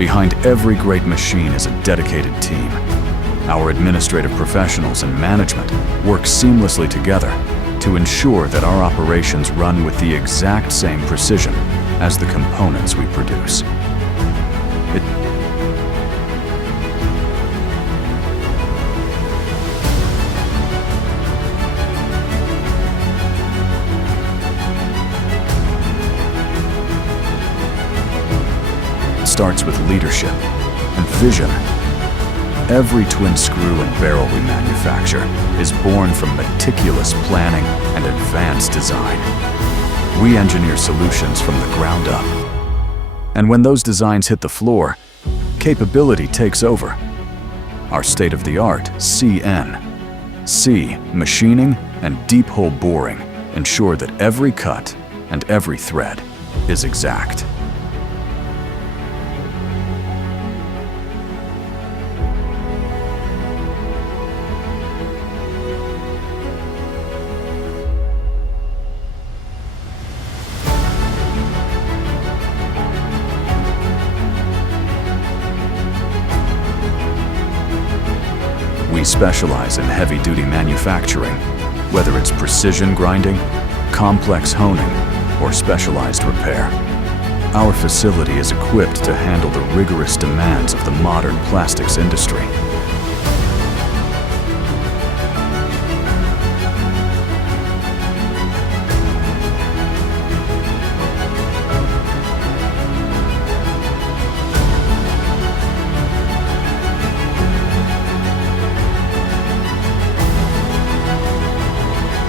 Behind every great machine is a dedicated team. Our administrative professionals and management work seamlessly together to ensure that our operations run with the exact same precision as the components we produce. It starts with leadership and vision. Every twin screw and barrel we manufacture is born from meticulous planning and advanced design. We engineer solutions from the ground up. And when those designs hit the floor, capability takes over. Our state-of-the-art CN, C, machining and deep hole boring ensure that every cut and every thread is exact. We specialize in heavy-duty manufacturing, whether it's precision grinding, complex honing, or specialized repair. Our facility is equipped to handle the rigorous demands of the modern plastics industry.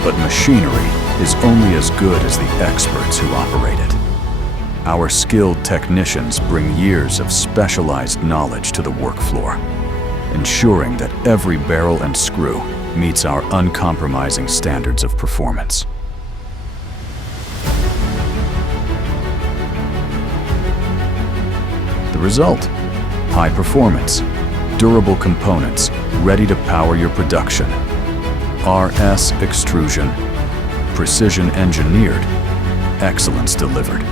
But machinery is only as good as the experts who operate it. Our skilled technicians bring years of specialized knowledge to the work floor, ensuring that every barrel and screw meets our uncompromising standards of performance. The result: high performance, durable components ready to power your production. RS Extrusion, precision engineered, excellence delivered.